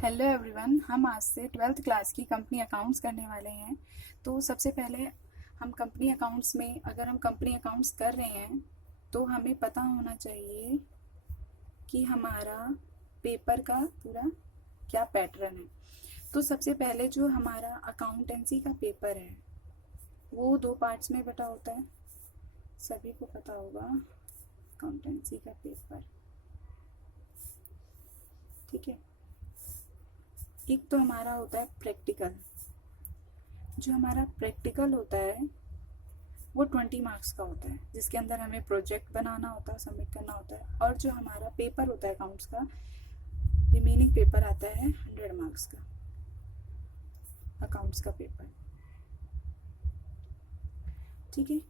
Hello everyone, हम आज से 12th क्लास की कंपनी अकाउंट्स करने वाले हैं। तो सबसे पहले हम कंपनी अकाउंट्स में अगर हम कंपनी अकाउंट्स कर रहे हैं तो हमें पता होना चाहिए कि हमारा पेपर का पूरा क्या पैटर्न है। तो सबसे पहले जो हमारा अकाउंटेंसी का पेपर है वो 2 पार्ट्स में बटा होता है, सभी को पता होगा। अकाउंटेंसी का पेपर, ठीक है। एक तो हमारा होता है प्रैक्टिकल। जो हमारा प्रैक्टिकल होता है वो 20 मार्क्स का होता है, जिसके अंदर हमें प्रोजेक्ट बनाना होता है, सबमिट करना होता है। और जो हमारा पेपर होता है अकाउंट्स का, रिमेनिंग पेपर आता है 100 मार्क्स का, अकाउंट्स का पेपर, ठीक है।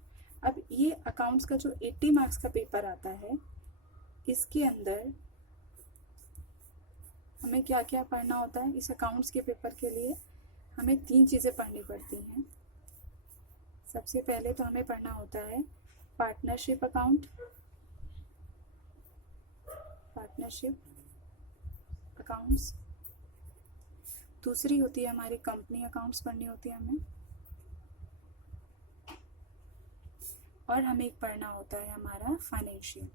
अब ये अकाउंट्स का जो 80 मार्क्स का पेपर आता है, इसके अंदर हमें क्या क्या पढ़ना होता है। इस अकाउंट्स के पेपर के लिए हमें 3 चीज़ें पढ़नी पड़ती हैं। सबसे पहले तो हमें पढ़ना होता है पार्टनरशिप अकाउंट, पार्टनरशिप अकाउंट्स। दूसरी होती है हमारी कंपनी अकाउंट्स पढ़नी होती है हमें। और हमें एक पढ़ना होता है हमारा फाइनेंशियल,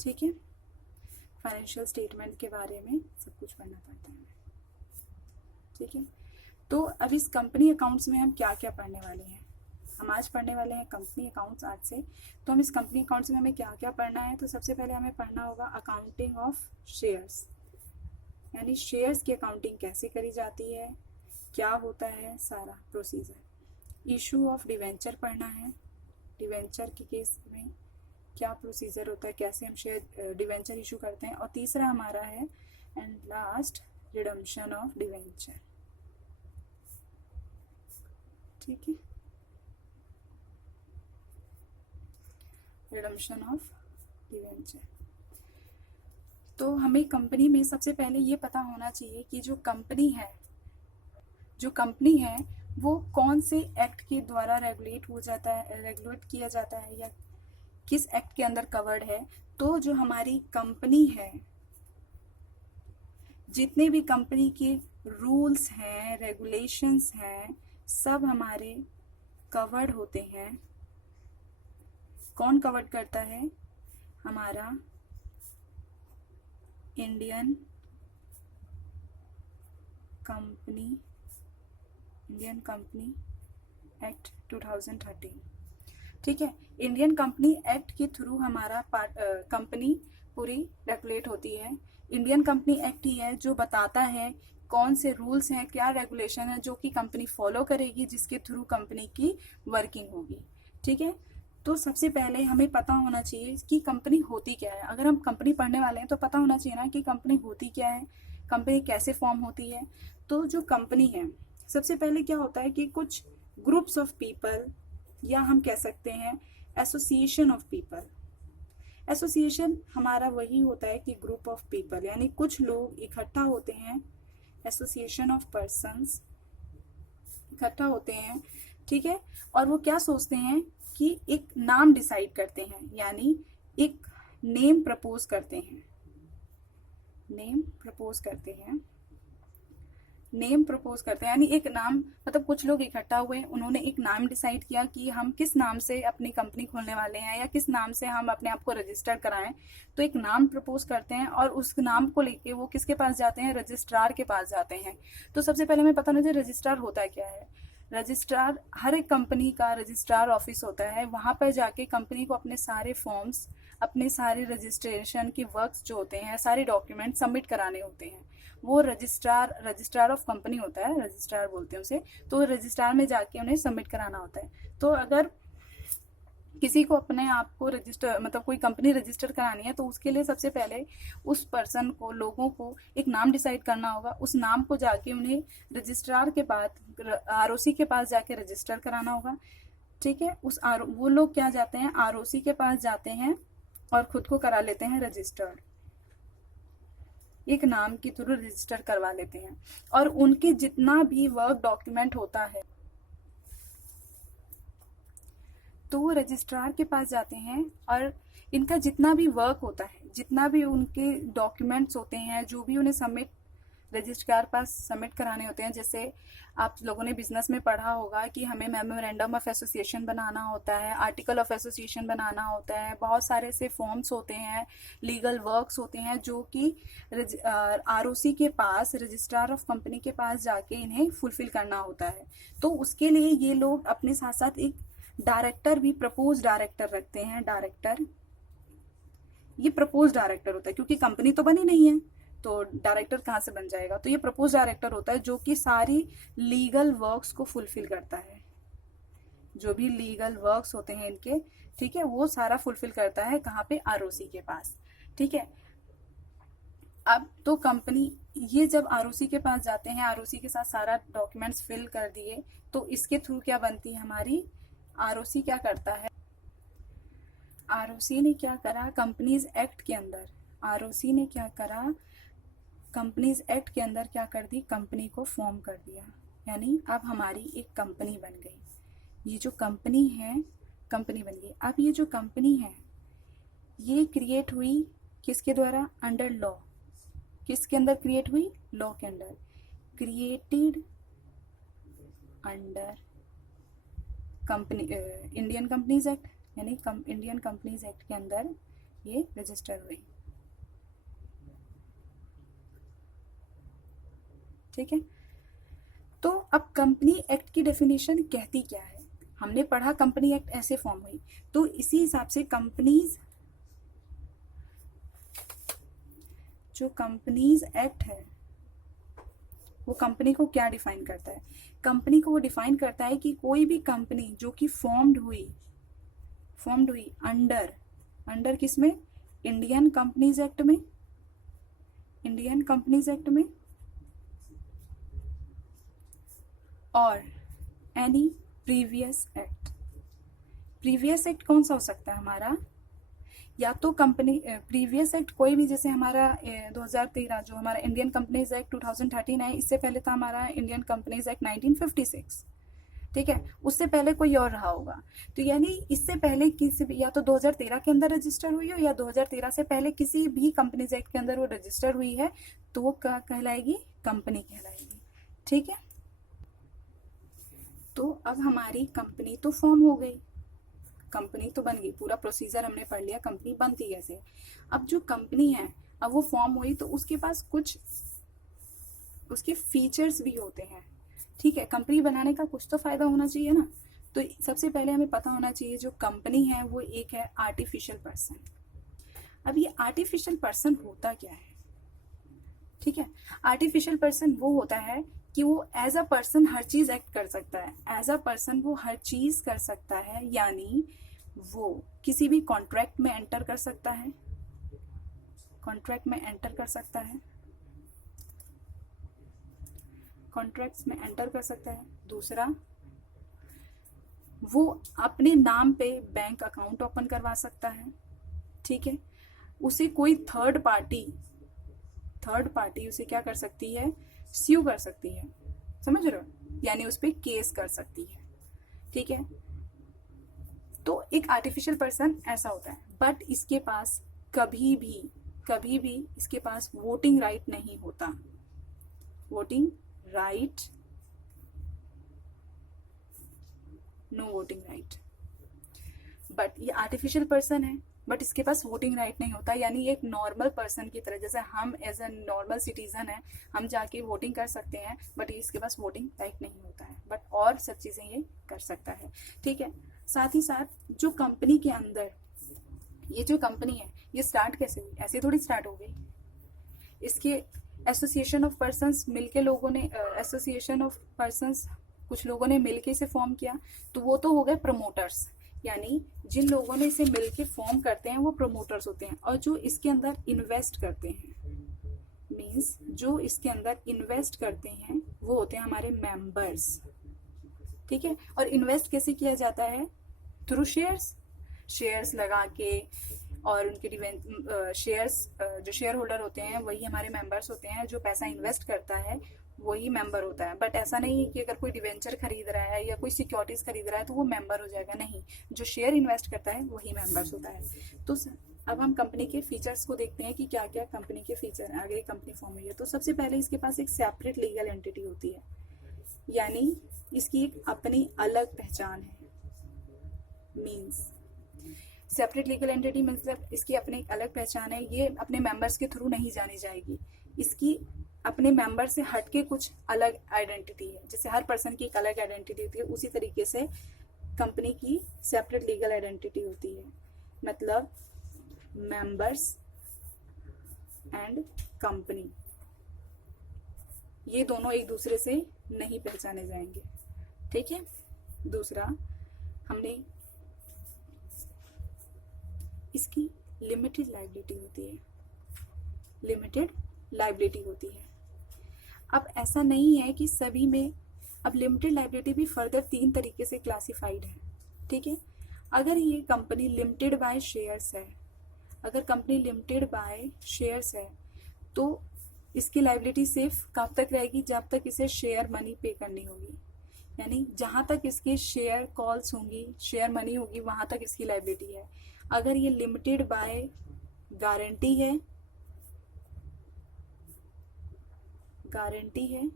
ठीक है। फाइनेंशियल स्टेटमेंट के बारे में सब कुछ पढ़ना पड़ता है, ठीक है। तो अब इस कंपनी अकाउंट्स में हम क्या क्या पढ़ने वाले हैं। हम आज पढ़ने वाले हैं कंपनी अकाउंट्स आज से। तो हम इस कंपनी अकाउंट्स में हमें क्या क्या पढ़ना है। तो सबसे पहले हमें पढ़ना होगा अकाउंटिंग ऑफ शेयर्स, यानी शेयर्स की अकाउंटिंग कैसे करी जाती है, क्या होता है सारा प्रोसीजर। इशू ऑफ डिवेंचर पढ़ना है, डिवेंचर के केस में क्या प्रोसीजर होता है, कैसे हम शेयर डिवेंचर इशू करते हैं। और तीसरा हमारा है and last redemption of debenture, ठीक है। Redemption of debenture. तो हमें कंपनी में सबसे पहले ये पता होना चाहिए कि जो कंपनी है वो कौन से एक्ट के द्वारा रेगुलेट किया जाता है या किस एक्ट के अंदर कवर्ड है। तो जो हमारी कंपनी है, जितने भी कंपनी के रूल्स हैं, रेगुलेशंस हैं, सब हमारे कवर्ड होते हैं। कौन कवर्ड करता है? हमारा इंडियन कंपनी एक्ट 2013, ठीक है। इंडियन कंपनी एक्ट के थ्रू हमारा कंपनी पूरी रेगुलेट होती है। इंडियन कंपनी एक्ट ही है जो बताता है कौन से रूल्स हैं, क्या रेगुलेशन है जो कि कंपनी फॉलो करेगी, जिसके थ्रू कंपनी की वर्किंग होगी, ठीक है। तो सबसे पहले हमें पता होना चाहिए कि कंपनी होती क्या है। अगर हम कंपनी पढ़ने वाले हैं तो पता होना चाहिए ना कि कंपनी होती क्या है, कंपनी कैसे फॉर्म होती है। तो जो कंपनी है, सबसे पहले क्या होता है कि कुछ ग्रुप्स ऑफ पीपल, या हम कह सकते हैं एसोसिएशन ऑफ पीपल। एसोसिएशन हमारा वही होता है कि ग्रुप ऑफ पीपल, यानी कुछ लोग इकट्ठा होते हैं। एसोसिएशन ऑफ पर्सन्स इकट्ठा होते हैं, ठीक है। और वो क्या सोचते हैं कि एक नाम डिसाइड करते हैं, यानी एक नेम प्रपोज करते हैं। नेम प्रपोज करते हैं यानी एक नाम, मतलब कुछ लोग इकट्ठा हुए, उन्होंने एक नाम डिसाइड किया कि हम किस नाम से अपनी कंपनी खोलने वाले हैं या किस नाम से हम अपने आप को रजिस्टर कराएं। तो एक नाम प्रपोज करते हैं और उस नाम को लेके वो किसके पास जाते हैं? रजिस्ट्रार के पास जाते हैं। तो सबसे पहले हमें पता होना चाहिए रजिस्ट्रार होता क्या है। रजिस्ट्रार, हर एक कंपनी का रजिस्ट्रार ऑफिस होता है। वहाँ पर जाके कंपनी को अपने सारे फॉर्म्स, अपने सारे रजिस्ट्रेशन के वर्क्स जो होते हैं, सारे डॉक्यूमेंट सबमिट कराने होते हैं। वो रजिस्ट्रार ऑफ कंपनी होता है, रजिस्ट्रार बोलते हैं उसे। तो रजिस्ट्रार में जाके उन्हें सबमिट कराना होता है। तो अगर किसी को अपने आप को कोई कंपनी रजिस्टर करानी है तो उसके लिए सबसे पहले उस पर्सन को, लोगों को एक नाम डिसाइड करना होगा। उस नाम को जाके उन्हें रजिस्ट्रार के पास, आरओसी के पास जाके रजिस्टर कराना होगा, ठीक है। वो लोग क्या जाते हैं? आरओसी के पास जाते हैं और खुद को करा लेते हैं रजिस्टर्ड, एक नाम के थ्रू रजिस्टर करवा लेते हैं। और उनके जितना भी वर्क डॉक्यूमेंट होता है तो वो रजिस्ट्रार के पास जाते हैं और इनका जितना भी वर्क होता है, जितना भी उनके डॉक्यूमेंट्स होते हैं, जो भी उन्हें सबमिट रजिस्ट्रार पास सबमिट कराने होते हैं, जैसे आप लोगों ने बिजनेस में पढ़ा होगा कि हमें मेमोरेंडम ऑफ एसोसिएशन बनाना होता है, आर्टिकल ऑफ एसोसिएशन बनाना होता है, बहुत सारे ऐसे फॉर्म्स होते हैं, लीगल वर्क्स होते हैं जो कि आरओसी के पास, रजिस्ट्रार ऑफ कंपनी के पास जाके इन्हें फुलफिल करना होता है। तो उसके लिए ये लोग अपने साथ साथ एक डायरेक्टर भी, प्रपोज डायरेक्टर रखते हैं। डायरेक्टर, ये प्रपोज डायरेक्टर होता है क्योंकि कंपनी तो बनी नहीं है, तो डायरेक्टर कहाँ से बन जाएगा, तो ये प्रपोज डायरेक्टर होता है जो कि सारी लीगल वर्क्स को फुलफिल करता है। जो भी लीगल वर्क्स होते हैं इनके, ठीक है, वो सारा फुलफिल करता है कहाँ पे, आरओसी के पास, ठीक है। अब तो कंपनी, ये जब आरओसी के पास जाते हैं, आरओसी के साथ सारा डॉक्यूमेंट्स फिल कर दिए, तो इसके थ्रू क्या बनती है हमारी, आरओसी क्या करता है, आरओसी ने क्या करा, कंपनीज एक्ट के अंदर, आरओसी ने क्या करा, कंपनीज एक्ट के अंदर क्या कर दी, कंपनी को फॉर्म कर दिया। यानी अब हमारी एक कंपनी बन गई। ये जो कंपनी है, कंपनी बन गई। अब ये जो कंपनी है ये क्रिएट हुई किसके द्वारा, अंडर लॉ। किसके अंदर क्रिएट हुई, लॉ के अंदर, created under company Indian companies act, यानी इंडियन कंपनीज एक्ट के अंदर ये रजिस्टर हुई, ठीक है। तो अब कंपनी एक्ट की डेफिनेशन कहती क्या है, हमने पढ़ा कंपनी एक्ट ऐसे फॉर्म हुई, तो इसी हिसाब से कंपनीज, जो कंपनीज एक्ट है वो कंपनी को क्या डिफाइन करता है, कंपनी को वो डिफाइन करता है कि कोई भी कंपनी जो कि फॉर्म्ड हुई अंडर किसमें, इंडियन कंपनीज एक्ट में, इंडियन कंपनीज एक्ट में, और any previous act. Previous act कौन सा हो सकता है हमारा, या तो कंपनी प्रीवियस एक्ट कोई भी, जैसे हमारा 2013 जो हमारा इंडियन कंपनीज एक्ट 2013 है, इससे पहले था हमारा इंडियन कंपनीज एक्ट 1956, ठीक है, उससे पहले कोई और रहा होगा। तो यानी इससे पहले किसी भी, या तो 2013 के अंदर रजिस्टर हुई हो, या 2013 से पहले किसी भी कंपनीज एक्ट के अंदर वो रजिस्टर हुई है, तो वो क्या कहलाएगी, कंपनी कहलाएगी, ठीक है। तो अब हमारी कंपनी तो फॉर्म हो गई, कंपनी तो बन गई, पूरा प्रोसीजर हमने पढ़ लिया कंपनी बनती कैसे। अब जो कंपनी है, अब वो फॉर्म हुई तो उसके पास कुछ उसके फीचर्स भी होते हैं, ठीक है। कंपनी बनाने का कुछ तो फायदा होना चाहिए ना, तो सबसे पहले हमें पता होना चाहिए जो कंपनी है वो एक है आर्टिफिशियल पर्सन। अब ये आर्टिफिशियल पर्सन होता क्या है, ठीक है। आर्टिफिशियल पर्सन वो होता है कि वो एज अ पर्सन हर चीज एक्ट कर सकता है, एज अ पर्सन वो हर चीज कर सकता है, यानी वो किसी भी कॉन्ट्रैक्ट में एंटर कर सकता है, कॉन्ट्रैक्ट में एंटर कर सकता है, कॉन्ट्रैक्ट्स में एंटर कर सकता है। दूसरा, वो अपने नाम पे बैंक अकाउंट ओपन करवा सकता है, ठीक है। उसे कोई थर्ड पार्टी उसे क्या कर सकती है, स्यू कर सकती है, समझ रहे हो, यानी उस पर केस कर सकती है, ठीक है। तो एक आर्टिफिशियल पर्सन ऐसा होता है, बट इसके पास कभी भी इसके पास वोटिंग राइट नहीं होता, voting right, no voting right. But ये आर्टिफिशियल पर्सन है, बट इसके पास वोटिंग राइट नहीं होता, यानी एक नॉर्मल पर्सन की तरह, जैसे हम एज ए नॉर्मल सिटीजन है, हम जाके वोटिंग कर सकते हैं, बट इसके पास वोटिंग राइट नहीं होता है, बट और सब चीजें ये कर सकता है, ठीक है। साथ ही साथ जो कंपनी के अंदर, ये जो कंपनी है ये स्टार्ट कैसे हुई, ऐसे थोड़ी स्टार्ट हो गई, इसके एसोसिएशन ऑफ पर्संस मिलके लोगों ने, एसोसिएशन ऑफ पर्संस कुछ लोगों ने मिलके इसे फॉर्म किया, तो वो तो हो गए प्रमोटर्स, यानी जिन लोगों ने इसे मिलके फॉर्म करते हैं वो प्रमोटर्स होते हैं, और जो इसके अंदर इन्वेस्ट करते हैं, मींस जो इसके अंदर इन्वेस्ट करते हैं वो होते हैं हमारे मेंबर्स, ठीक है। और इन्वेस्ट कैसे किया जाता है, थ्रू शेयर्स लगा के, और उनके शेयर्स, जो शेयर होल्डर होते हैं वही हमारे मेंबर्स होते हैं, जो पैसा इन्वेस्ट करता है वही मेंबर होता है। बट ऐसा नहीं है कि अगर कोई डिवेंचर खरीद रहा है या कोई सिक्योरिटीज खरीद रहा है तो वो मेंबर हो जाएगा, नहीं, जो शेयर इन्वेस्ट करता है वही मेंबर्स होता है। तो अब हम कंपनी के फीचर्स को देखते हैं कि क्या क्या कंपनी के फीचर हैं अगर ये कंपनी फॉर्म हुई है। तो सबसे पहले इसके पास एक सेपरेट लीगल एंटिटी होती है, यानी इसकी एक अपनी अलग पहचान है। मीन्स सेपरेट लीगल एंटिटी मतलब इसकी अपनी एक अलग पहचान है, ये अपने मेंबर्स के थ्रू नहीं जानी जाएगी, इसकी अपने मेंबर से हटके कुछ अलग आइडेंटिटी है। जैसे हर पर्सन की एक अलग आइडेंटिटी होती है, उसी तरीके से कंपनी की सेपरेट लीगल आइडेंटिटी होती है। मतलब मेंबर्स एंड कंपनी ये दोनों एक दूसरे से नहीं पहचाने जाएंगे, ठीक है। दूसरा, हमने इसकी लिमिटेड लायबिलिटी होती है, लिमिटेड लायबिलिटी होती है। अब ऐसा नहीं है कि सभी में, अब लिमिटेड लायबिलिटी भी फर्दर 3 तरीके से क्लासिफाइड है, ठीक है। अगर ये कंपनी लिमिटेड बाय शेयर्स है, अगर कंपनी लिमिटेड बाय शेयर्स है तो इसकी लायबिलिटी सिर्फ कब तक रहेगी, जब तक इसे शेयर मनी पे करनी होगी, यानी जहां तक इसके शेयर कॉल्स होंगी, शेयर मनी होगी, वहां तक इसकी लायबिलिटी है। अगर ये लिमिटेड बाय गारंटी है, गारंटी है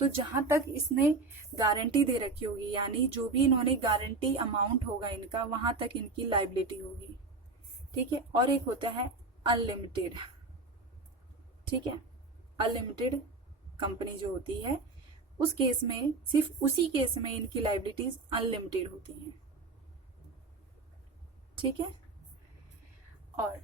तो जहां तक इसने गारंटी दे रखी होगी, यानी जो भी इन्होंने गारंटी अमाउंट होगा इनका, वहां तक इनकी लायबिलिटी होगी, ठीक है। और एक होता है अनलिमिटेड, ठीक है। अनलिमिटेड कंपनी जो होती है उस केस में, सिर्फ उसी केस में इनकी लायबिलिटीज अनलिमिटेड होती हैं, ठीक है। और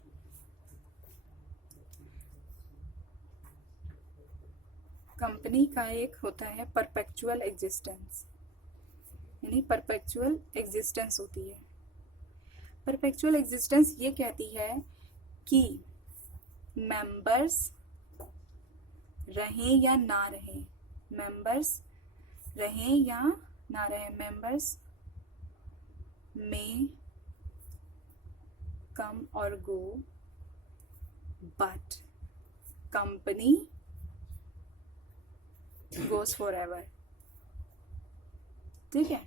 कंपनी का एक होता है परपेचुअल एग्जिस्टेंस, यानी परपेचुअल एग्जिस्टेंस होती है। परपेचुअल एग्जिस्टेंस ये कहती है कि मेंबर्स रहें या ना रहें, मेंबर्स रहें या ना रहें, मेंबर्स में कम और go but company goes for ever, ठीक है।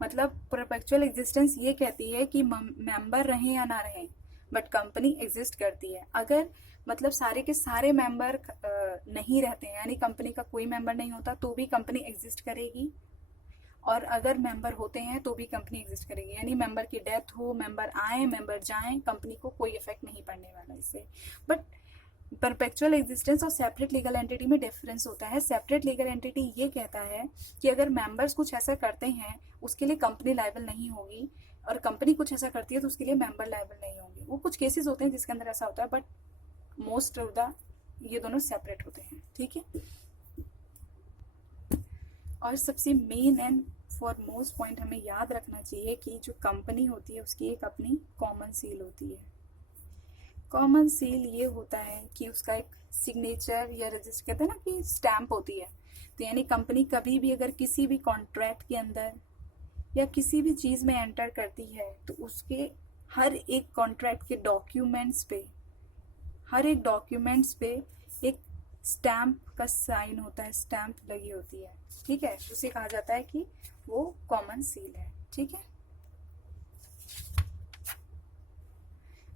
मतलब परपेचुअल एग्जिस्टेंस ये कहती है कि मेंबर रहें या ना रहें बट कंपनी एग्जिस्ट करती है। अगर मतलब सारे के सारे मेंबर नहीं रहते हैं, यानी कंपनी का कोई मेंबर नहीं होता तो भी कंपनी एग्जिस्ट करेगी, और अगर मेंबर होते हैं तो भी कंपनी एग्जिस्ट करेगी, यानी मेंबर की डेथ हो, मेंबर आए मेंबर जाएं, कंपनी को कोई इफेक्ट नहीं पड़ने वाला इससे। बट परपेचुअल एग्जिस्टेंस और सेपरेट लीगल एंटिटी में डिफरेंस होता है। सेपरेट लीगल एंटिटी ये कहता है कि अगर मेंबर्स कुछ ऐसा करते हैं उसके लिए कंपनी लायबल नहीं होगी, और कंपनी कुछ ऐसा करती है तो उसके लिए मेंबर लायबल नहीं होंगे। वो कुछ केसेस होते हैं जिसके अंदर ऐसा होता है, बट मोस्ट ऑफ द ये दोनों सेपरेट होते हैं, ठीक है। और सबसे मेन एंड फॉरमोस्ट पॉइंट हमें याद रखना चाहिए कि जो कंपनी होती है उसकी एक अपनी कॉमन सील होती है। कॉमन सील ये होता है कि उसका एक सिग्नेचर या रजिस्टर, कहते हैं ना कि स्टैंप होती है। तो यानी कंपनी कभी भी अगर किसी भी कॉन्ट्रैक्ट के अंदर या किसी भी चीज़ में एंटर करती है तो उसके हर एक कॉन्ट्रैक्ट के डॉक्यूमेंट्स पे, हर एक डॉक्यूमेंट्स पे एक स्टैंप का साइन होता है, स्टैंप लगी होती है, ठीक है। उसे कहा जाता है कि वो कॉमन सील है, ठीक है।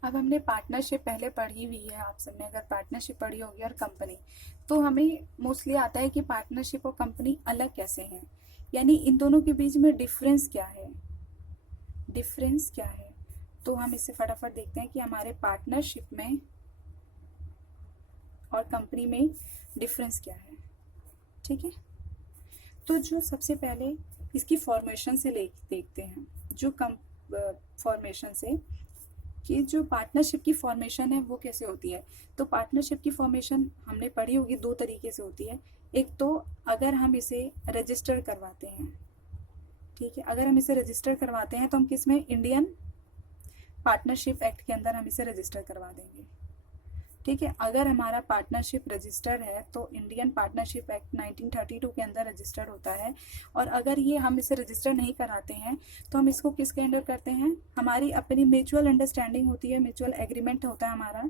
अब हमने पार्टनरशिप पहले पढ़ी हुई है, आप सबने अगर पार्टनरशिप पढ़ी होगी और कंपनी, तो हमें मोस्टली आता है कि पार्टनरशिप और कंपनी अलग कैसे हैं, यानी इन दोनों के बीच में डिफरेंस क्या है, डिफरेंस क्या है। तो हम इसे फटाफट देखते हैं कि हमारे पार्टनरशिप में और कंपनी में डिफरेंस क्या है, ठीक है। तो जो सबसे पहले इसकी फॉर्मेशन से देखते हैं, जो फॉर्मेशन से कि जो पार्टनरशिप की फॉर्मेशन है वो कैसे होती है। तो पार्टनरशिप की फॉर्मेशन हमने पढ़ी होगी 2 तरीके से होती है। एक तो अगर हम इसे रजिस्टर करवाते हैं, ठीक है, अगर हम इसे रजिस्टर करवाते हैं तो हम किस में, इंडियन पार्टनरशिप एक्ट के अंदर हम इसे रजिस्टर करवा देंगे, ठीक है। अगर हमारा पार्टनरशिप रजिस्टर है तो इंडियन पार्टनरशिप एक्ट 1932 के अंदर रजिस्टर होता है। और अगर ये हम इसे रजिस्टर नहीं कराते हैं तो हम इसको किसके अंडर करते हैं, हमारी अपनी म्यूचुअल अंडरस्टैंडिंग होती है, म्यूचुअल एग्रीमेंट होता है हमारा,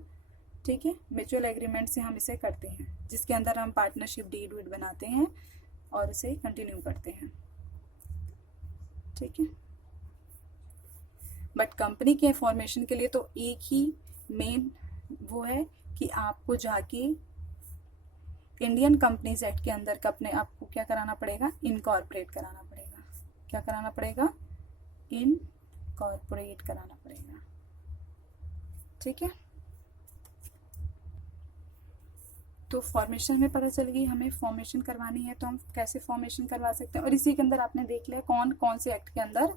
ठीक है। म्यूचुअल एग्रीमेंट से हम इसे करते हैं, जिसके अंदर हम पार्टनरशिप डीड वीड बनाते हैं और इसे कंटिन्यू करते हैं, ठीक है। बट कंपनी के फॉर्मेशन के लिए तो एक ही मेन वो है कि आपको जाके इंडियन कंपनीज एक्ट के अंदर का अपने आपको क्या कराना पड़ेगा, इनकॉर्पोरेट कराना पड़ेगा। क्या कराना पड़ेगा, इनकॉर्पोरेट कराना पड़ेगा। ठीक है, तो फॉर्मेशन हमें पता चल गई, हमें फॉर्मेशन करवानी है तो हम कैसे फॉर्मेशन करवा सकते हैं, और इसी के अंदर आपने देख लिया कौन कौन से एक्ट के अंदर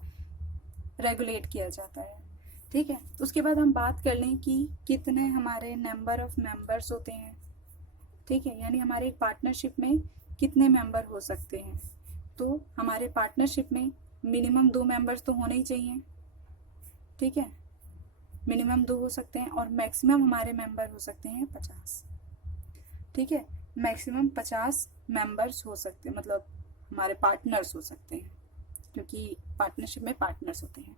रेगुलेट किया जाता है। ठीक है, उसके बाद हम बात कर लें कि कितने हमारे नंबर ऑफ मेंबर्स होते हैं। ठीक है, यानी हमारे एक पार्टनरशिप में कितने मेंबर हो सकते हैं। तो हमारे पार्टनरशिप में मिनिमम 2 मेंबर्स तो होने ही चाहिए। ठीक है, मिनिमम 2 हो सकते हैं और मैक्सिमम हमारे मेंबर हो सकते हैं 50। ठीक है, मैक्सिमम 50 मेंबर्स हो सकते हैं, मतलब हमारे पार्टनर्स हो सकते हैं, क्योंकि पार्टनरशिप में पार्टनर्स होते हैं।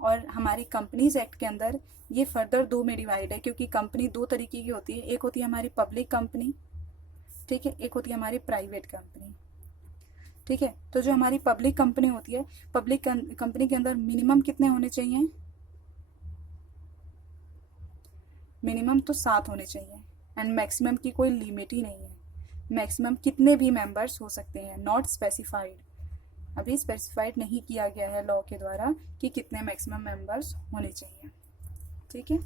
और हमारी कंपनीज एक्ट के अंदर ये फर्दर 2 में डिवाइड है, क्योंकि कंपनी 2 तरीके की होती है। एक होती है हमारी पब्लिक कंपनी, ठीक है, एक होती है हमारी प्राइवेट कंपनी। ठीक है, तो जो हमारी पब्लिक कंपनी होती है, पब्लिक कंपनी के अंदर मिनिमम कितने होने चाहिए, मिनिमम तो 7 होने चाहिए, एंड मैक्सिमम की कोई लिमिट ही नहीं है। मैक्सिमम कितने भी मेंबर्स हो सकते हैं, नॉट स्पेसिफाइड, अभी स्पेसिफाइड नहीं किया गया है लॉ के द्वारा कि कितने मैक्सिमम मेंबर्स होने चाहिए। ठीक है,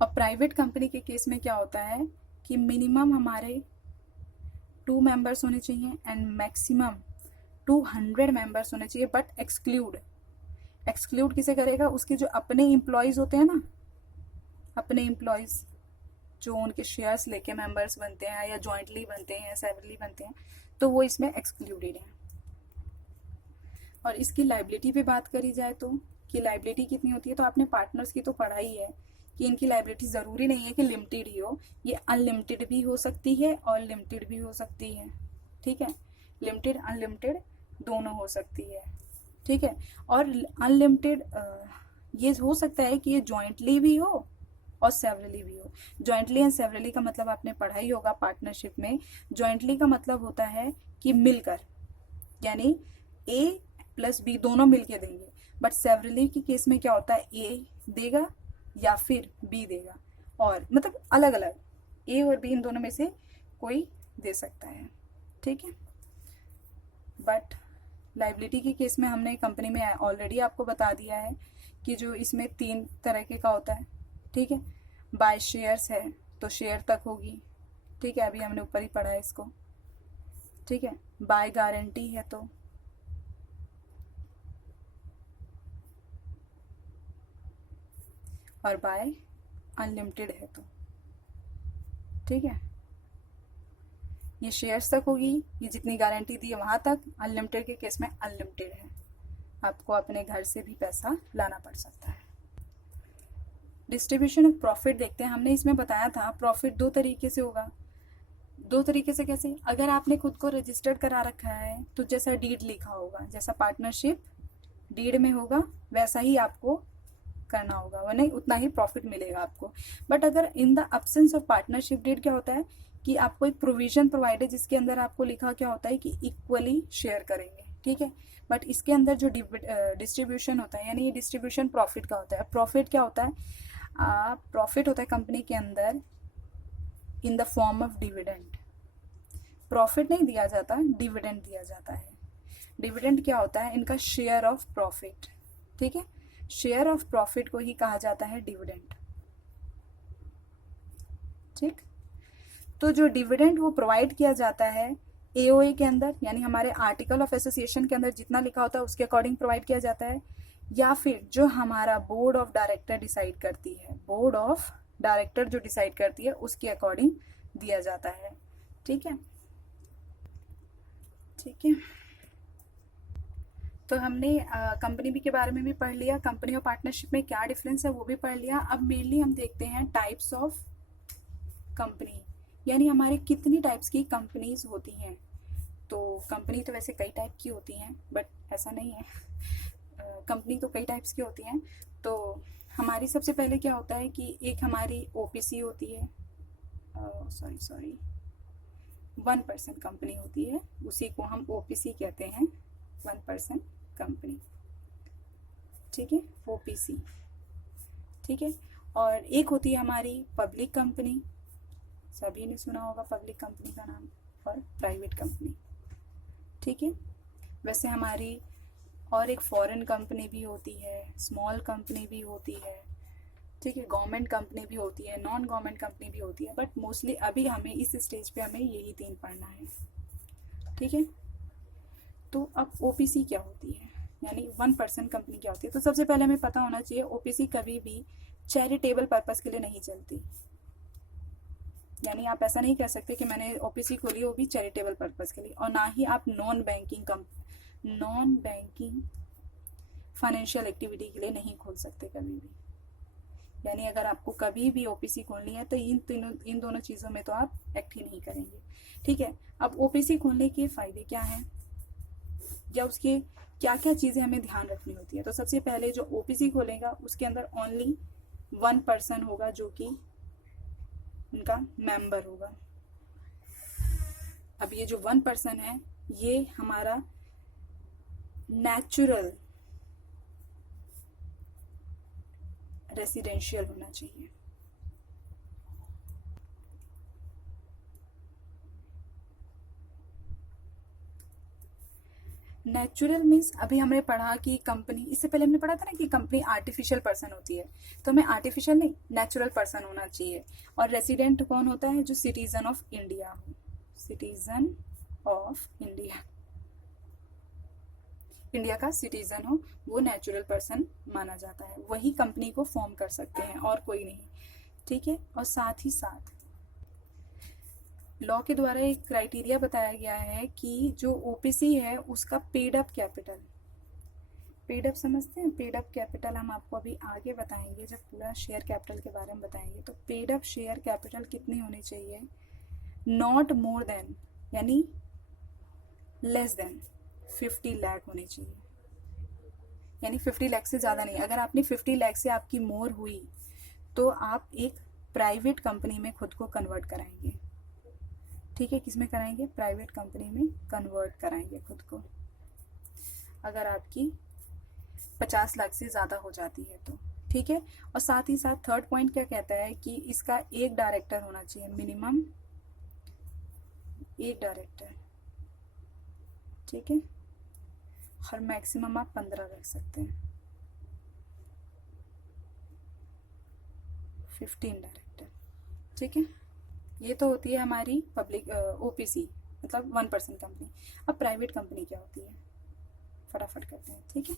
और प्राइवेट कंपनी के केस में क्या होता है कि मिनिमम हमारे 2 मेंबर्स होने चाहिए एंड मैक्सिमम 200 मेंबर्स होने चाहिए। बट एक्सक्लूड किसे करेगा, उसके जो अपने एम्प्लॉयज होते हैं ना, अपने एम्प्लॉयज जो उनके शेयर्स लेके मेंबर्स बनते हैं या जॉइंटली बनते हैं या सेवरली बनते हैं, तो वो इसमें एक्सक्लूडेड है। और इसकी लाइबिलिटी पे बात करी जाए तो कि लाइबिलिटी कितनी होती है, तो आपने पार्टनर्स की तो पढ़ा ही है कि इनकी लाइबिलिटी ज़रूरी नहीं है कि लिमिटेड ही हो, ये अनलिमिटेड भी हो सकती है और लिमिटेड भी हो सकती है। ठीक है, लिमिटेड अनलिमिटेड दोनों हो सकती है। ठीक है, और अनलिमिटेड ये हो सकता है कि ये जॉइंटली भी हो और सेवरली भी हो। जॉइंटली एंड सेवरली का मतलब आपने पढ़ा ही होगा पार्टनरशिप में। जॉइंटली का मतलब होता है कि मिलकर, यानी ए प्लस बी दोनों मिलके देंगे। बट सेवरली के केस में क्या होता है, ए देगा या फिर बी देगा, और मतलब अलग अलग ए और बी इन दोनों में से कोई दे सकता है। ठीक है, बट लाइबिलिटी के केस में हमने कंपनी में ऑलरेडी आपको बता दिया है कि जो इसमें 3 तरह का होता है। ठीक है, बाय शेयर्स है तो शेयर तक होगी। ठीक है, अभी हमने ऊपर ही पढ़ा है इसको। ठीक है, बाय गारंटी है तो, और बाय अनलिमिटेड है तो। ठीक है, ये शेयर्स तक होगी, ये जितनी गारंटी दी है वहां तक। अनलिमिटेड के केस में अनलिमिटेड है, आपको अपने घर से भी पैसा लाना पड़ सकता है। डिस्ट्रीब्यूशन ऑफ प्रॉफिट देखते हैं। हमने इसमें बताया था प्रॉफिट 2 तरीके से होगा। 2 तरीके से कैसे, अगर आपने खुद को रजिस्टर्ड करा रखा है तो जैसा डीड लिखा होगा, जैसा पार्टनरशिप डीड में होगा वैसा ही आपको करना होगा, वरना उतना ही प्रॉफिट मिलेगा आपको। बट अगर in the absence of partnership deed क्या होता है कि आपको एक प्रोविजन प्रोवाइड है जिसके अंदर आपको लिखा क्या होता है कि इक्वली शेयर करेंगे। ठीक है, बट इसके अंदर जो डिस्ट्रीब्यूशन होता है, यानी ये डिस्ट्रीब्यूशन प्रॉफिट का होता है। प्रॉफिट क्या होता है, प्रॉफिट होता है कंपनी के अंदर in the form of dividend. Profit नहीं दिया जाता, डिविडेंड दिया जाता है। डिविडेंड क्या होता है, इनका शेयर ऑफ प्रॉफिट। ठीक है, शेयर ऑफ प्रॉफिट को ही कहा जाता है डिविडेंड। ठीक, तो जो डिविडेंड वो प्रोवाइड किया जाता है एओए के अंदर, यानी हमारे आर्टिकल ऑफ एसोसिएशन के अंदर जितना लिखा होता है उसके अकॉर्डिंग प्रोवाइड किया जाता है, या फिर जो हमारा बोर्ड ऑफ डायरेक्टर डिसाइड करती है, बोर्ड ऑफ डायरेक्टर जो डिसाइड करती है उसके अकॉर्डिंग दिया जाता है। ठीक है, ठीक है, तो हमने कंपनी भी के बारे में भी पढ़ लिया, कंपनी और पार्टनरशिप में क्या डिफरेंस है वो भी पढ़ लिया। अब मेनली हम देखते हैं टाइप्स ऑफ कंपनी, यानी हमारे कितनी टाइप्स की कंपनीज होती हैं। तो कंपनी तो वैसे कई टाइप की होती हैं, बट ऐसा नहीं है, कंपनी तो कई टाइप्स की होती हैं। तो हमारी सबसे पहले क्या होता है कि एक हमारी ओपीसी होती है, सॉरी 1% कंपनी होती है, उसी को हम ओपीसी कहते हैं, 1% कंपनी। ठीक है, ओपीसी, ठीक है। और एक होती है हमारी पब्लिक कंपनी, सभी ने सुना होगा पब्लिक कंपनी का नाम, और प्राइवेट कंपनी, ठीक है। वैसे हमारी और एक फॉरेन कंपनी भी होती है, स्मॉल कंपनी भी होती है, ठीक है, गवर्नमेंट कंपनी भी होती है, नॉन गवर्नमेंट कंपनी भी होती है, बट मोस्टली अभी हमें इस स्टेज पे हमें यही 3 पढ़ना है, ठीक है। तो अब ओपीसी क्या होती है, यानी 1% कंपनी क्या होती है। तो सबसे पहले हमें पता होना चाहिए ओपीसी कभी भी चैरिटेबल पर्पस के लिए नहीं चलती, यानी आप ऐसा नहीं कह सकते कि मैंने ओपीसी खोली वो भी चैरिटेबल पर्पस के लिए, और ना ही आप नॉन बैंकिंग फाइनेंशियल एक्टिविटी के लिए नहीं खोल सकते कभी भी। यानी अगर आपको कभी भी ओपीसी खोलनी है तो इन दोनों चीज़ों में तो आप एक्ट ही नहीं करेंगे, ठीक है। अब ओपीसी खोलने के फायदे क्या हैं या उसके क्या क्या चीज़ें हमें ध्यान रखनी होती है। तो सबसे पहले जो ओपीसी खोलेगा उसके अंदर ओनली 1 पर्सन होगा जो कि उनका मेंबर होगा। अब ये जो 1 पर्सन है ये हमारा नेचुरल रेसिडेंशियल होना चाहिए। नेचुरल मीन्स अभी हमने पढ़ा कि कंपनी, इससे पहले हमने पढ़ा था ना कि कंपनी आर्टिफिशियल पर्सन होती है, तो हमें आर्टिफिशियल नहीं नेचुरल पर्सन होना चाहिए। और रेसिडेंट कौन होता है, जो सिटीजन ऑफ इंडिया हो, सिटीजन ऑफ इंडिया, इंडिया का सिटीजन हो, वो नेचुरल पर्सन माना जाता है, वही कंपनी को फॉर्म कर सकते हैं और कोई नहीं, ठीक है। और साथ ही साथ लॉ के द्वारा एक क्राइटेरिया बताया गया है कि जो ओपीसी है उसका paid up capital, paid up समझते हैं, पेड अप कैपिटल हम आपको अभी आगे बताएंगे जब पूरा शेयर कैपिटल के बारे में बताएंगे। तो पेड अप शेयर कैपिटल कितनी होनी चाहिए, नॉट मोर देन, यानी लेस देन 50 लाख होनी चाहिए, यानी 50 लाख से ज़्यादा नहीं। अगर आपने 50 लाख से आपकी मोर हुई तो आप एक प्राइवेट कंपनी में खुद को कन्वर्ट कराएंगे, ठीक है। किसमें कराएंगे, प्राइवेट कंपनी में कन्वर्ट कराएंगे खुद को, अगर आपकी 50 लाख से ज़्यादा हो जाती है तो, ठीक है। और साथ ही साथ थर्ड पॉइंट क्या कहता है कि इसका एक डायरेक्टर होना चाहिए, मिनिमम एक डायरेक्टर, ठीक है। और मैक्सिमम आप 15 रख सकते हैं, 15 डायरेक्टर, ठीक है। ये तो होती है हमारी पब्लिक ओपीसी, मतलब 1% कंपनी। अब प्राइवेट कंपनी क्या होती है, फटाफट करते हैं, ठीक है।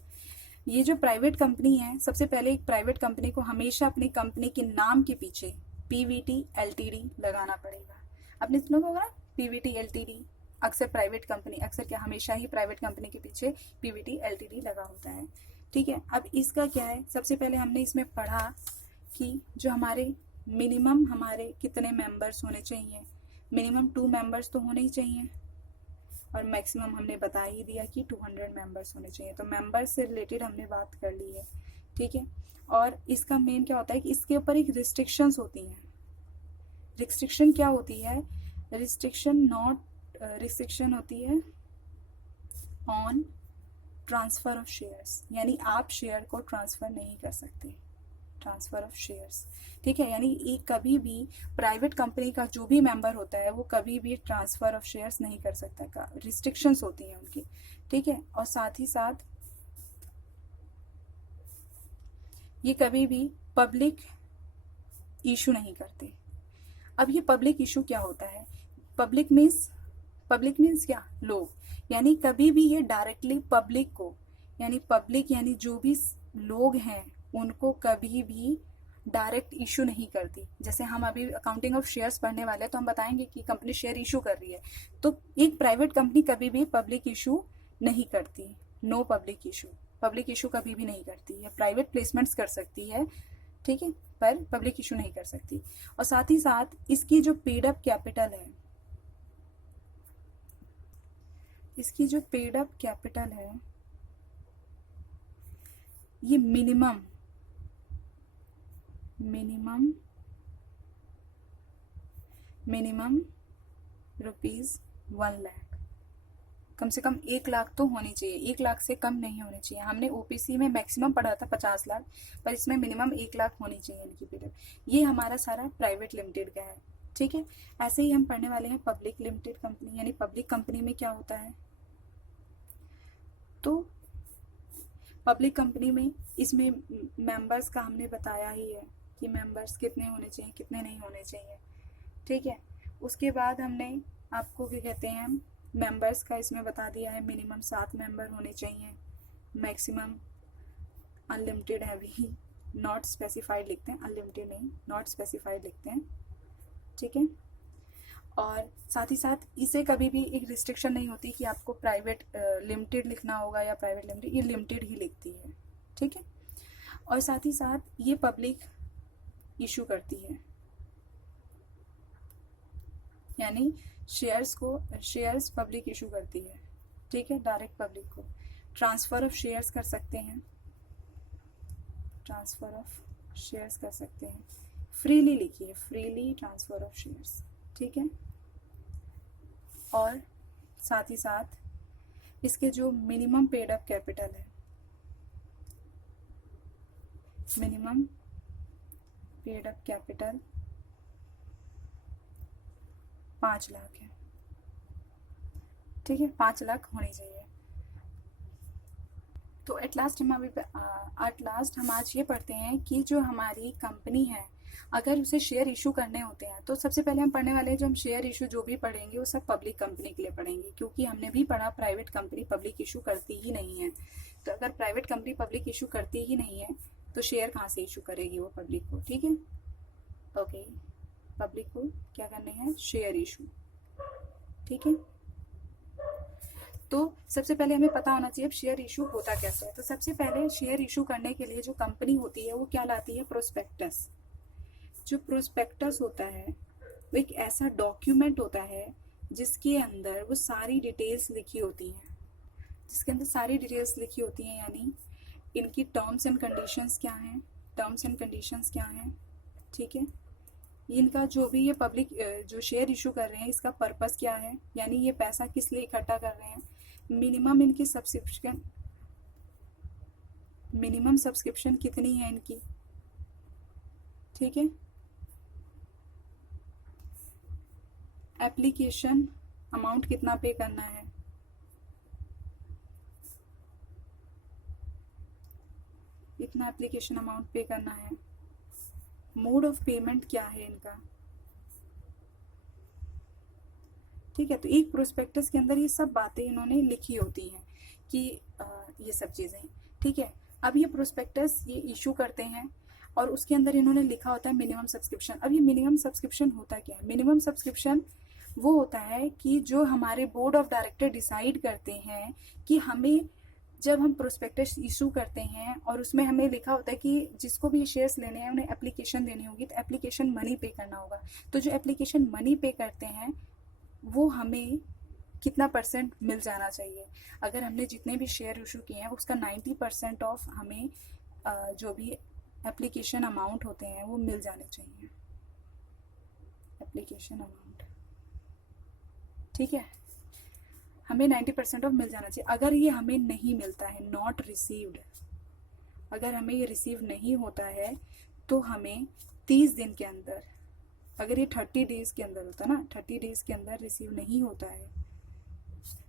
ये जो प्राइवेट कंपनी है, सबसे पहले एक प्राइवेट कंपनी को हमेशा अपनी कंपनी के नाम के पीछे पीवीटी एलटीडी लगाना पड़ेगा। आपने सुना होगा ना पीवीटी एलटीडी, अक्सर प्राइवेट कंपनी, अक्सर क्या, हमेशा ही प्राइवेट कंपनी के पीछे पीवीटी एलटीडी लगा होता है, ठीक है। अब इसका क्या है, सबसे पहले हमने इसमें पढ़ा कि जो हमारे मिनिमम हमारे कितने मेंबर्स होने चाहिए, मिनिमम 2 मेंबर्स तो होने ही चाहिए, और मैक्सिमम हमने बता ही दिया कि 200 मेंबर्स होने चाहिए। तो मेंबर्स से रिलेटेड हमने बात कर ली है, ठीक है। और इसका मेन क्या होता है कि इसके ऊपर एक रिस्ट्रिक्शंस होती हैं। रिस्ट्रिक्शन क्या होती है, रिस्ट्रिक्शन होती है ऑन ट्रांसफर ऑफ शेयर्स, यानी आप शेयर को ट्रांसफर नहीं कर सकते, ट्रांसफर ऑफ शेयर्स, ठीक है। यानी एक कभी भी प्राइवेट कंपनी का जो भी मेंबर होता है वो कभी भी ट्रांसफर ऑफ शेयर्स नहीं कर सकता, का रिस्ट्रिक्शंस होती हैं उनकी, ठीक है। और साथ ही साथ ये कभी भी पब्लिक इशू नहीं करते। अब ये पब्लिक इशू क्या होता है, पब्लिक मीन्स क्या, लोग, यानी कभी भी ये डायरेक्टली पब्लिक को, यानी पब्लिक यानी जो भी लोग हैं उनको कभी भी डायरेक्ट इशू नहीं करती। जैसे हम अभी अकाउंटिंग ऑफ शेयर्स पढ़ने वाले हैं तो हम बताएंगे कि कंपनी शेयर इशू कर रही है, तो एक प्राइवेट कंपनी कभी भी पब्लिक इशू नहीं करती, नो पब्लिक इशू कभी भी नहीं करती है। प्राइवेट प्लेसमेंट्स कर सकती है, ठीक है, पर पब्लिक इशू नहीं कर सकती। और साथ ही साथ इसकी जो पेड अप कैपिटल है, इसकी जो पेड अप कैपिटल है ये मिनिमम रुपीज 1 लाख, कम से कम 1 लाख तो होनी चाहिए, 1 लाख से कम नहीं होनी चाहिए। हमने ओपीसी में मैक्सिमम पढ़ा था 50 लाख, पर इसमें मिनिमम 1 लाख होनी चाहिए इनकी पीरियड। ये हमारा सारा प्राइवेट लिमिटेड का है, ठीक है। ऐसे ही हम पढ़ने वाले हैं पब्लिक लिमिटेड कंपनी, यानी पब्लिक कंपनी में क्या होता है। तो पब्लिक कंपनी में इसमें मेंबर्स का हमने बताया ही है कि मेंबर्स कितने होने चाहिए कितने नहीं होने चाहिए, ठीक है। उसके बाद हमने आपको क्या कहते हैं मेंबर्स का इसमें बता दिया है, मिनिमम 7 मेंबर होने चाहिए, मैक्सिमम अनलिमिटेड है भी, नॉट स्पेसिफाइड लिखते हैं, अनलिमिटेड नहीं नॉट स्पेसिफाइड लिखते हैं, ठीक है। और साथ ही साथ इसे कभी भी एक रिस्ट्रिक्शन नहीं होती कि आपको प्राइवेट लिमिटेड लिखना होगा या प्राइवेट लिमिटेड, ये लिमिटेड ही लिखती है, ठीक है। और साथ ही साथ ये पब्लिक इशू करती है, यानी शेयर्स पब्लिक इशू करती है, ठीक है। डायरेक्ट पब्लिक को ट्रांसफर ऑफ शेयर्स कर सकते हैं, ट्रांसफर ऑफ शेयर्स कर सकते हैं, फ्रीली लिखिए, फ्रीली ट्रांसफर ऑफ शेयर्स, ठीक है। और साथ ही साथ इसके जो मिनिमम पेड अप कैपिटल है, minimum paid up capital 5 lakh है, ठीक है, 5 लाख होनी चाहिए। तो एट लास्ट हम आज ये पढ़ते हैं कि जो हमारी कंपनी है अगर उसे शेयर इशू करने होते हैं, तो सबसे पहले हम पढ़ने वाले हैं जो हम शेयर इशू जो भी पढ़ेंगे वो सब पब्लिक कंपनी के लिए पढ़ेंगे, क्योंकि हमने भी पढ़ा प्राइवेट कंपनी पब्लिक इशू करती ही नहीं है। तो अगर प्राइवेट कंपनी पब्लिक इशू करती ही नहीं है तो शेयर कहाँ से इशू करेगी वो पब्लिक को, ठीक है। ओके, पब्लिक को क्या करने हैं, शेयर इशू, ठीक है। तो सबसे पहले हमें पता होना चाहिए शेयर इशू होता कैसे है। तो सबसे पहले शेयर इशू करने के लिए जो कंपनी होती है वो क्या लाती है, प्रोस्पेक्टस। जो प्रोस्पेक्टस होता है वो एक ऐसा डॉक्यूमेंट होता है जिसके अंदर वो सारी डिटेल्स लिखी होती हैं, जिसके अंदर सारी डिटेल्स लिखी होती हैं, यानी इनकी टर्म्स एंड कंडीशंस क्या हैं, टर्म्स एंड कंडीशंस क्या हैं, ठीक है। इनका जो भी ये पब्लिक जो शेयर इशू कर रहे हैं इसका पर्पस क्या है, यानी ये पैसा किस लिए इकट्ठा कर रहे हैं, मिनिमम इनकी मिनिमम सब्सक्रिप्शन कितनी है इनकी, ठीक है। एप्लीकेशन अमाउंट कितना पे करना है, इतना एप्लीकेशन अमाउंट पे करना है, मोड ऑफ पेमेंट क्या है इनका, ठीक है। तो एक प्रोस्पेक्टस के अंदर ये सब बातें इन्होंने लिखी होती हैं कि ये सब चीज़ें, ठीक है। अब ये प्रोस्पेक्टस ये इशू करते हैं और उसके अंदर इन्होंने लिखा होता है मिनिमम सब्सक्रिप्शन। अब ये मिनिमम सब्सक्रिप्शन होता क्या है, मिनिमम सब्सक्रिप्शन वो होता है कि जो हमारे बोर्ड ऑफ डायरेक्टर डिसाइड करते हैं कि हमें, जब हम प्रोस्पेक्टस इशू करते हैं और उसमें हमें लिखा होता है कि जिसको भी शेयर्स लेने हैं उन्हें एप्लीकेशन देनी होगी, तो एप्लीकेशन मनी पे करना होगा। तो जो एप्लीकेशन मनी पे करते हैं वो हमें कितना % मिल जाना चाहिए। अगर हमने जितने भी शेयर इशू किए हैं उसका 90% ऑफ हमें जो भी एप्लीकेशन अमाउंट होते हैं वो मिल जाने चाहिए, एप्लीकेशन अमाउंट, ठीक है। हमें 90% ऑफ मिल जाना चाहिए। अगर ये हमें नहीं मिलता है, नॉट रिसीव्ड, अगर हमें ये रिसीव नहीं होता है तो हमें 30 दिन के अंदर, अगर ये 30 डेज के अंदर होता ना, 30 डेज के अंदर रिसीव नहीं होता है,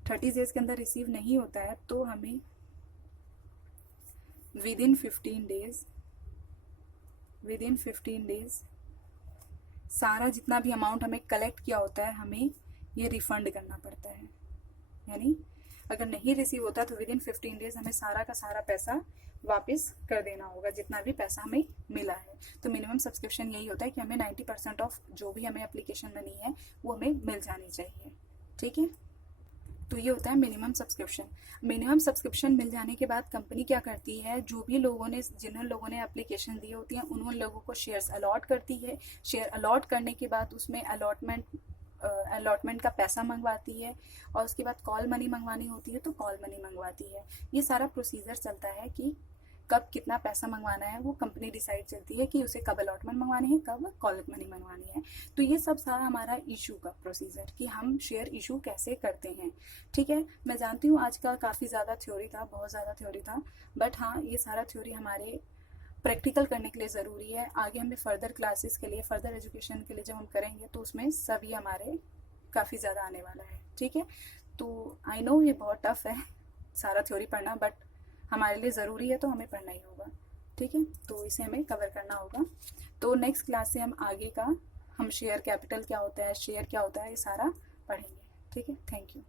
30 डेज के अंदर रिसीव नहीं होता है तो हमें विदिन 15 डेज सारा जितना भी अमाउंट हमें कलेक्ट किया होता है हमें ये रिफंड करना पड़ता है। यानी अगर नहीं रिसीव होता तो विदिन 15 डेज हमें सारा का सारा पैसा वापस कर देना होगा, जितना भी पैसा हमें मिला है। तो मिनिमम सब्सक्रिप्शन यही होता है कि हमें 90% ऑफ जो भी हमें एप्लीकेशन मनी है वो हमें मिल जानी चाहिए, ठीक है। तो ये होता है मिनिमम सब्सक्रिप्शन। मिनिमम सब्सक्रिप्शन मिल जाने के बाद कंपनी क्या करती है, जो भी लोगों ने, जिन लोगों ने एप्लीकेशन दी होती है उन लोगों को शेयर्स अलॉट करती है। शेयर अलॉट करने के बाद उसमें अलॉटमेंट का पैसा मंगवाती है और उसके बाद कॉल मनी मंगवानी होती है तो कॉल मनी मंगवाती है। ये सारा प्रोसीजर चलता है कि कब कितना पैसा मंगवाना है वो कंपनी डिसाइड करती है कि उसे कब अलॉटमेंट मंगवानी है, कब कॉलेज मनी मंगवानी है। तो ये सब सारा हमारा इशू का प्रोसीजर कि हम शेयर इशू कैसे करते हैं। ठीक है, मैं जानती हूँ आज का काफ़ी ज़्यादा थ्योरी था, बहुत ज़्यादा थ्योरी था, बट हाँ ये सारा थ्योरी हमारे प्रैक्टिकल करने के लिए ज़रूरी है। आगे हमें फर्दर क्लासेस के लिए, फर्दर एजुकेशन के लिए जब हम करेंगे तो उसमें सभी हमारे काफ़ी ज़्यादा आने वाला है। ठीक है, तो आई नो ये बहुत टफ है सारा थ्योरी पढ़ना, बट हमारे लिए ज़रूरी है तो हमें पढ़ना ही होगा। ठीक है, तो इसे हमें कवर करना होगा। तो नेक्स्ट क्लास से हम आगे का, हम शेयर कैपिटल क्या होता है, शेयर क्या होता है, ये सारा पढ़ेंगे। ठीक है, थैंक यू।